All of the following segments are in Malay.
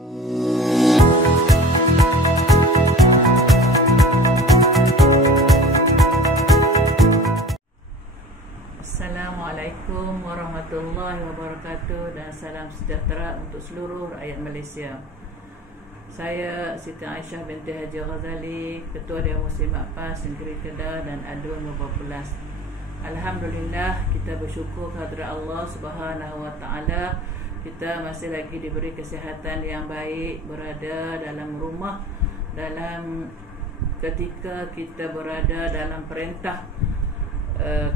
Assalamualaikum warahmatullahi wabarakatuh dan salam sejahtera untuk seluruh rakyat Malaysia. Saya Siti Aisyah binti Haji Ghazali, Ketua Dewan Muslimat PAS Negeri Kedah dan Adun Mubapulas. Alhamdulillah, kita bersyukur kepada Allah Subhanahu Wa Taala. Kita masih lagi diberi kesihatan yang baik, berada dalam rumah dalam ketika kita berada dalam perintah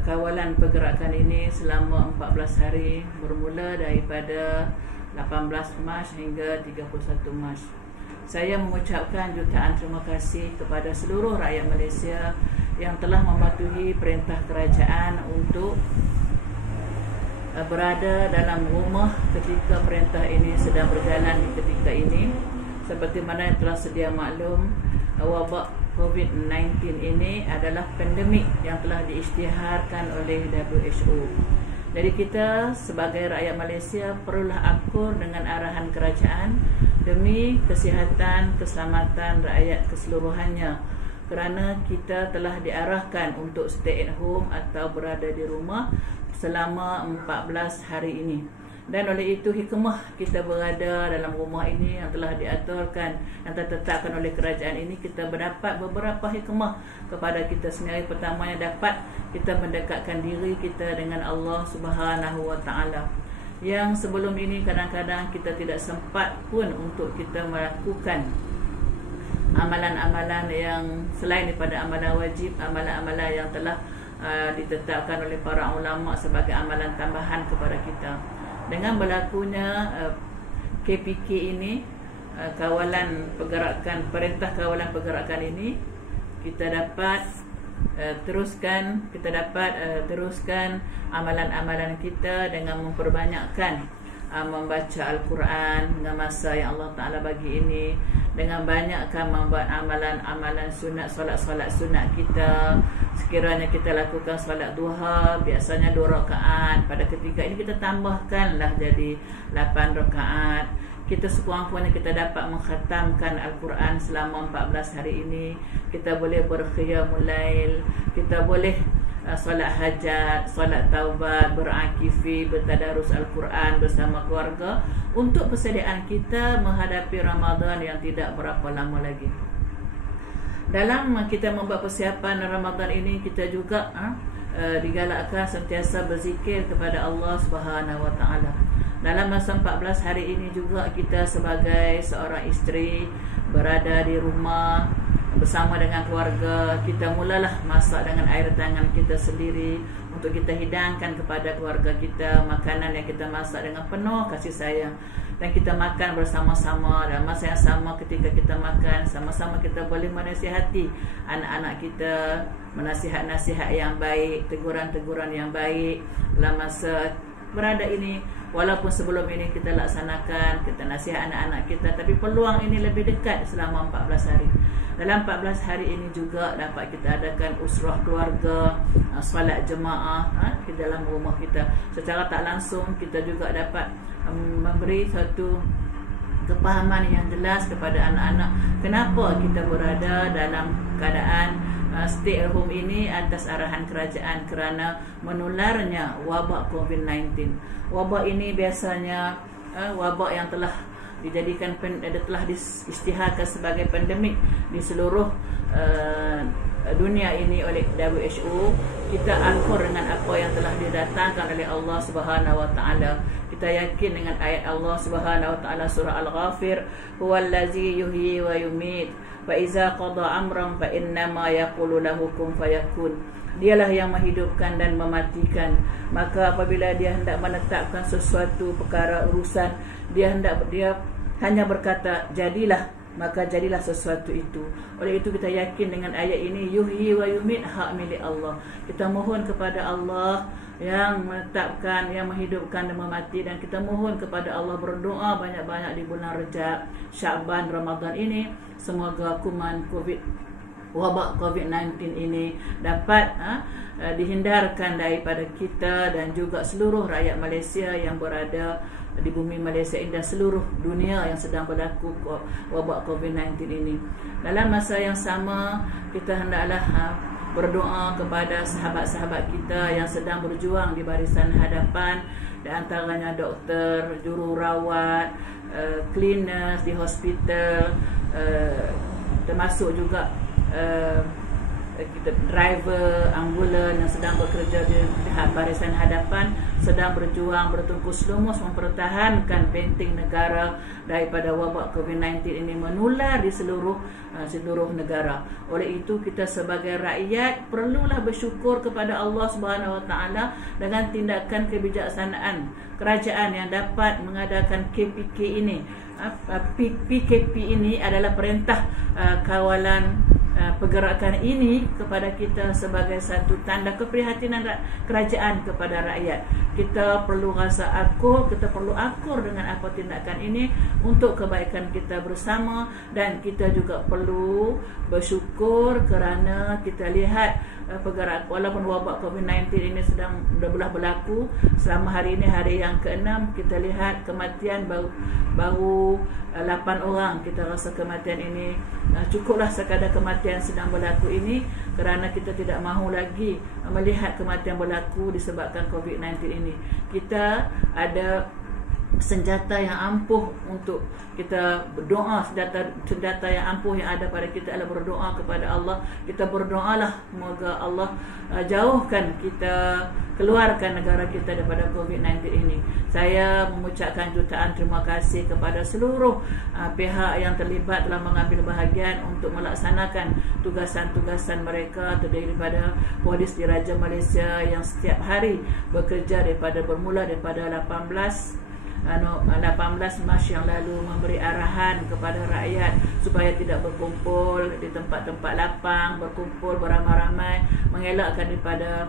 kawalan pergerakan ini selama 14 hari bermula daripada 18 Mac hingga 31 Mac. Saya mengucapkan jutaan terima kasih kepada seluruh rakyat Malaysia yang telah mematuhi perintah kerajaan untuk berada dalam rumah ketika perintah ini sedang berjalan di ketika ini. Seperti mana yang telah sedia maklum, wabak COVID-19 ini adalah pandemik yang telah diisytiharkan oleh WHO. Jadi kita sebagai rakyat Malaysia perlulah akur dengan arahan kerajaan demi kesihatan, keselamatan rakyat keseluruhannya, kerana kita telah diarahkan untuk stay at home atau berada di rumah selama 14 hari ini. Dan oleh itu hikmah kita berada dalam rumah ini yang telah diaturkan, yang ditetapkan oleh kerajaan ini, kita mendapat beberapa hikmah kepada kita sendiri. Pertamanya, dapat kita mendekatkan diri kita dengan Allah Subhanahu Wa Taala, yang sebelum ini kadang-kadang kita tidak sempat pun untuk kita melakukan amalan-amalan yang selain daripada amalan wajib, amalan-amalan yang telah ditetapkan oleh para ulama sebagai amalan tambahan kepada kita. Dengan berlakunya KPK ini, kawalan pergerakan, perintah kawalan pergerakan ini, kita dapat teruskan amalan-amalan kita dengan memperbanyakkan membaca Al-Quran dengan masa yang Allah Ta'ala bagi ini, dengan banyakkan membuat amalan-amalan sunat, solat-solat sunat kita. Sekiranya kita lakukan solat duha, biasanya 2 rakaat, pada ketika ini kita tambahkanlah jadi 8 rakaat. Kita sekurang-kurangnya kita dapat mengkhatamkan Al-Quran selama 14 hari ini. Kita boleh berqiyamul lail, kita boleh solat hajat, solat taubat, berakifi, bertadarus Al-Quran bersama keluarga untuk persediaan kita menghadapi Ramadan yang tidak berapa lama lagi. Dalam kita membuat persiapan Ramadan ini, kita juga digalakkan sentiasa berzikir kepada Allah Subhanahu Wa Taala. Dalam masa 14 hari ini juga kita sebagai seorang isteri berada di rumah bersama dengan keluarga. Kita mulalah masak dengan air tangan kita sendiri untuk kita hidangkan kepada keluarga kita makanan yang kita masak dengan penuh kasih sayang, dan kita makan bersama-sama. Dalam masa yang sama, ketika kita makan sama-sama, kita boleh menasihati anak-anak kita, menasihat-nasihat yang baik, teguran-teguran yang baik dalam masa berada ini. Walaupun sebelum ini kita laksanakan, kita nasihat anak-anak kita, tapi peluang ini lebih dekat selama 14 hari. Dalam 14 hari ini juga dapat kita adakan usrah keluarga, solat jemaah di dalam rumah kita. Secara tak langsung kita juga dapat memberi satu kepahaman yang jelas kepada anak-anak kenapa kita berada dalam keadaan stay at home ini atas arahan kerajaan kerana menularnya wabak COVID-19. Wabak ini biasanya wabak yang telah dijadikan telah diisytiharkan sebagai pandemik di seluruh dunia ini oleh WHO. Kita akur dengan apa yang telah didatangkan oleh Allah Subhanahu Wa Taala. Kita yakin dengan ayat Allah Subhanahu Wa Taala surah Al-Ghafir, huwallazi yuhyi wa yumit fa iza qada amran fa innama yaqulu lahu kun fayakun. Dialah yang menghidupkan dan mematikan. Maka apabila dia hendak menetapkan sesuatu perkara urusan, dia hanya berkata jadilah, maka jadilah sesuatu itu. Oleh itu kita yakin dengan ayat ini, yuhyi wa yumit, hak milik Allah. Kita mohon kepada Allah yang menetapkan, yang menghidupkan dan memati, dan kita mohon kepada Allah, berdoa banyak-banyak di bulan Rejab, Syaban, Ramadan ini, semoga kuman COVID wabak COVID-19 ini dapat dihindarkan daripada kita dan juga seluruh rakyat Malaysia yang berada di bumi Malaysia ini dan seluruh dunia yang sedang berlaku wabak COVID-19 ini. Dalam masa yang sama, kita hendaklah berdoa kepada sahabat-sahabat kita yang sedang berjuang di barisan hadapan, di antaranya doktor, jururawat, cleaners di hospital, termasuk juga kita driver ambulan yang sedang bekerja di barisan hadapan, sedang berjuang bertungkus lumus mempertahankan benteng negara daripada wabak COVID-19 ini menular di seluruh negara. Oleh itu kita sebagai rakyat perlulah bersyukur kepada Allah Subhanahu Wa Taala dengan tindakan kebijaksanaan kerajaan yang dapat mengadakan KPK ini. PKP ini adalah perintah kawalan pergerakan ini kepada kita sebagai satu tanda keprihatinan kerajaan kepada rakyat. Kita perlu rasa akur, kita perlu akur dengan apa tindakan ini untuk kebaikan kita bersama, dan kita juga perlu bersyukur kerana kita lihat pergerakan walaupun wabak COVID-19 ini sedang berlaku selama hari ini hari yang ke-6, kita lihat kematian baru 8 orang. Kita rasa kematian ini cukuplah sekadar kematian sedang berlaku ini, kerana kita tidak mahu lagi melihat kematian berlaku disebabkan COVID-19 ini. Kita ada senjata yang ampuh untuk kita berdoa. Senjata yang ampuh yang ada pada kita adalah berdoa kepada Allah. Kita berdoalah semoga Allah jauhkan kita, keluarkan negara kita daripada COVID-19 ini. Saya mengucapkan jutaan terima kasih kepada seluruh pihak yang terlibat dalam mengambil bahagian untuk melaksanakan tugasan-tugasan mereka, terdiri daripada Polis Diraja Malaysia yang setiap hari bekerja bermula daripada 18 Mac yang lalu memberi arahan kepada rakyat supaya tidak berkumpul di tempat-tempat lapang, berkumpul beramai-ramai, mengelakkan daripada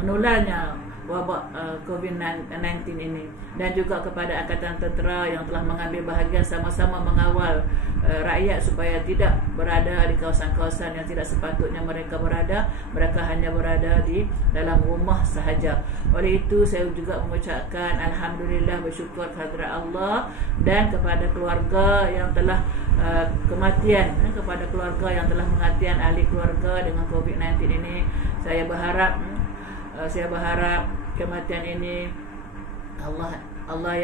menularnya wabak COVID-19 ini. Dan juga kepada Angkatan Tentera yang telah mengambil bahagian sama-sama mengawal rakyat supaya tidak berada di kawasan-kawasan yang tidak sepatutnya mereka berada. Mereka hanya berada di dalam rumah sahaja. Oleh itu saya juga mengucapkan alhamdulillah, bersyukur kehadrat Allah, dan kepada keluarga yang telah kematian, kepada keluarga yang telah kematian ahli keluarga dengan COVID-19 ini. Saya berharap kematian ini Allah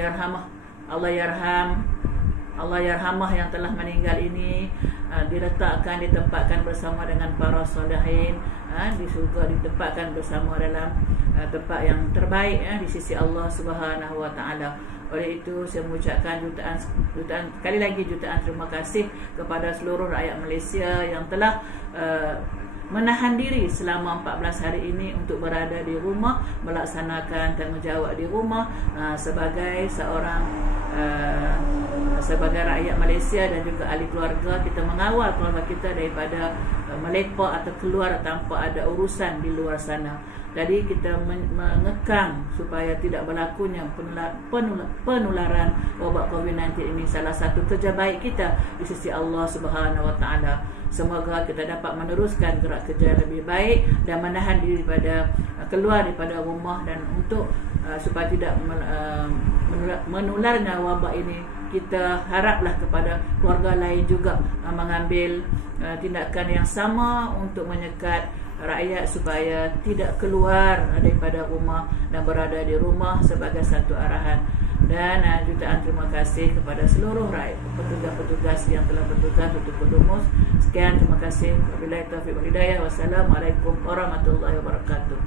yarhamah yang telah meninggal ini, ditempatkan bersama dengan para solihin di surga, ditempatkan bersama dalam tempat yang terbaik di sisi Allah Subhanahu Wa Taala. Oleh itu saya mengucapkan jutaan kali lagi jutaan terima kasih kepada seluruh rakyat Malaysia yang telah menahan diri selama 14 hari ini untuk berada di rumah, melaksanakan tanggungjawab di rumah sebagai rakyat Malaysia dan juga ahli keluarga. Kita mengawal keluarga kita daripada melepak atau keluar tanpa ada urusan di luar sana. Jadi kita mengekang supaya tidak berlakunya penularan wabak COVID-19 ini. Salah satu kerja baik kita di sisi Allah Subhanahu Wa Taala. Semoga kita dapat meneruskan gerak kerja lebih baik dan menahan diri daripada keluar daripada rumah, dan untuk supaya tidak menularnya wabak ini, kita haraplah kepada keluarga lain juga mengambil tindakan yang sama untuk menyekat rakyat supaya tidak keluar daripada rumah dan berada di rumah sebagai satu arahan. Dan jutaan terima kasih kepada seluruh rakyat, petugas-petugas yang telah bertugas untuk berdumus. Sekian, terima kasih. Wabillahi taufiq wal hidayah. Wassalamualaikum warahmatullahi wabarakatuh.